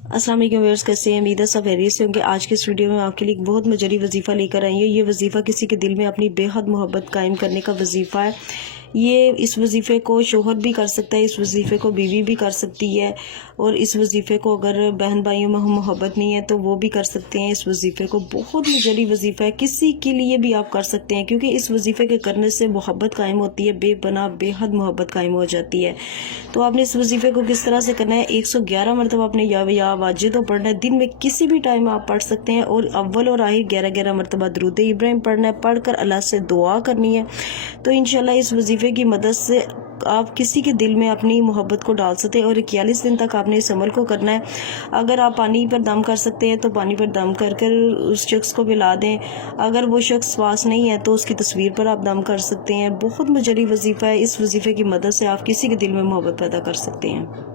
अस्सलाम वालेकुम व्यूअर्स, कैसे हैं? उम्मीद है सब खैरियत से होंगे। आज के इस वीडियो में आपके लिए एक बहुत मजरी वजीफ़ा लेकर आई हूँ। ये वजीफ़ा किसी के दिल में अपनी बेहद मोहब्बत कायम करने का वजीफ़ा है। ये इस वजीफ़े को शोहर भी कर सकता है, इस वजीफ़े को बीवी भी कर सकती है, और इस वजीफ़े को अगर बहन भाइयों में मोहब्बत नहीं है तो वो भी कर सकते हैं। इस वजीफ़े को बहुत मजरी वजीफ़ा है, किसी के लिए भी आप कर सकते हैं, क्योंकि इस वजीफ़े के करने से मोहब्बत कायम होती है, बेपनाह बेहद मोहब्बत कायम हो जाती है। तो आपने इस वजीफ़े को किस तरह से करना है? 111 मरतबा आपने या वाजिद तो पढ़ना है। दिन में किसी भी टाइम आप पढ़ सकते हैं, और अव्वल और आखिर 11-11 मरतबा दरूद इब्राहिम पढ़ना है। पढ़कर अल्लाह से दुआ करनी है। तो इंशाल्लाह इस वजीफ़े की मदद से आप किसी के दिल में अपनी मोहब्बत को डाल सकते हैं, और 41 दिन तक आपने इस अमल को करना है। अगर आप पानी पर दम कर सकते हैं तो पानी पर दम कर कर उस शख्स को पिला दें। अगर वो शख्स पास नहीं है तो उसकी तस्वीर पर आप दम कर सकते हैं। बहुत मजरी वजीफ़ा है। इस वजीफ़े की मदद से आप किसी के दिल में मोहब्बत पैदा कर सकते हैं।